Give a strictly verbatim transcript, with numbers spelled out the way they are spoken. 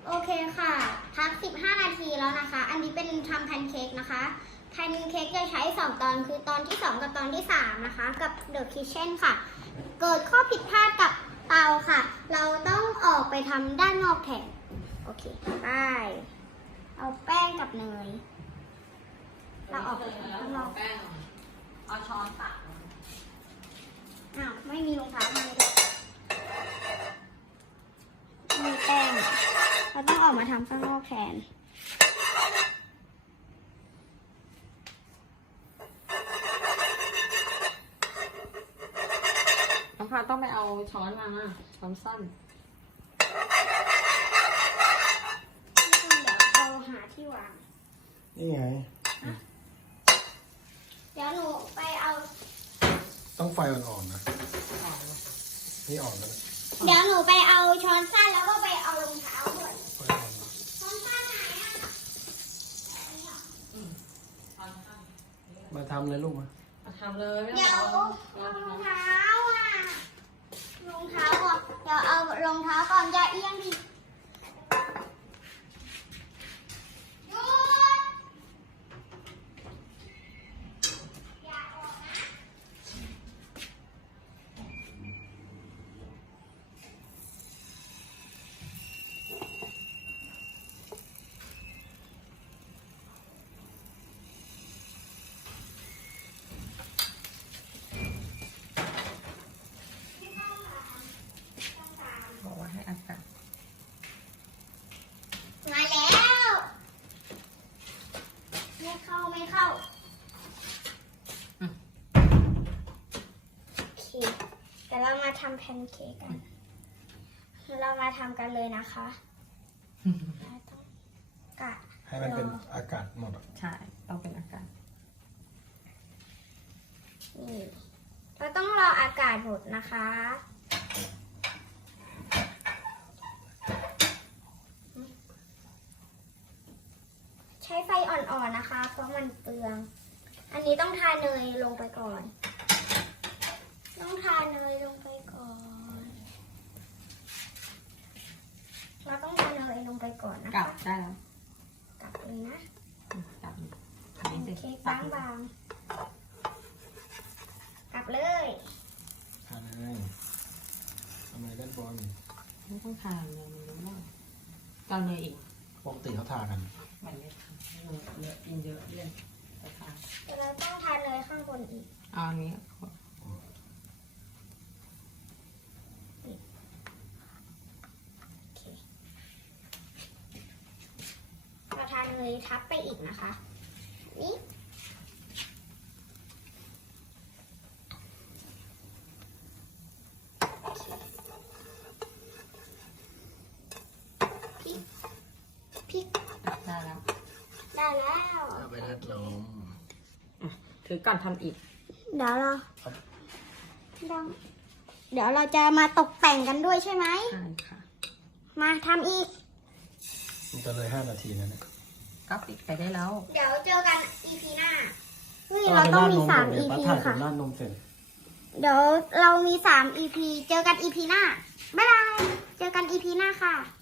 โอเคค่ะพักสิบห้านาทีแล้วนะคะอันนี้เป็นทำแพนเค้กนะคะแพนเค้กจะใช้สองตอนคือตอนที่สองกับตอนที่สามนะคะกับ The Kitchen ค่ะเกิดข้อผิดพลาดกับเตาค่ะเราต้องออกไปทำด้านนอกแทนโอเคไปเอาแป้งกับเนยเราออกไปทำข้างนอกเอาช้อนตักอ้าวไม่มีรองเท้าไม่มีมีแป้งเราต้องออกมาทำข้างนอกแทนน้องพาต้องไปเอาช้อนมาช้อนสั้นเดี๋ยวเราหาที่วางนี่ไงเดี๋ยวหนูไปเอาต้องไฟอ่อนๆนะนี่อ่อนแล้วเดี๋ยวหนูไปเอาช้อนสั้นแล้วก็ไปเอารองเท้าด้วยไฟอ่อนนะช้อนสั้นไหนอ่ะมาทำเลยลูกมามาทำเลยไม่เดี๋ต้ยอวงเอารองเท้าอ่ะรองเท้าก่อนเดี๋ยวเอารองเท้าก่อนอย่าเอียงดิหยุดอย่าออกนะบอกว่าให้อากาศมาแล้วไม่เข้าไม่เข้าโอเคเดี๋ยวเรามาทำแพนเค้กกันเรามาทำกันเลยนะคะต้องกะให้มันเป็นอากาศหมดอ่ะใช่ต้องเป็นอากาศนี่เราต้องรออากาศหมดนะคะใช้ไฟอ่อนๆนะคะเพราะมันเปลืองอันนี้ต้องทาเนยลงไปก่อนต้องทาเนยลงไปก่อนเราต้องทาเนยลงไปก่อนนะกลัคะบได้แล้วกลับเลยนะกลับแพนเค้กบางๆกลับเลยทานเลยทำไมด้านบนไม่ต้องทานเลยมันรู้ว่าเราเนยอีกปกติเขาทากันมันไม่ทำเยอะกินเยอะเลี่ยนไปทานเดี๋ยวเราต้องทาเนยข้างบนอีกเอาอันนี้เราทาเนยทับไปอีกนะคะนี่พริกพริกได้แล้วได้แล้วเอาไปรัดลมถือก่อนทำอีกเดี๋ยวเราต้องเดี๋ยวเราจะมาตกแต่งกันด้วยใช่ไหมใช่ค่ะมาทำอีกมันจะเลยห้านาทีนะเนี่ยก็ปิดไปได้แล้วเดี๋ยวเจอกัน อี พี หน้าเฮ้ยเราต้องมีสาม อี พีถ่ายจค่ะนราดนมเสร็จเดี๋ยวเรามีสาม อี พี เจอกัน อี พี หน้า บ๊ายบาย เจอกัน อี พี หน้าค่ะ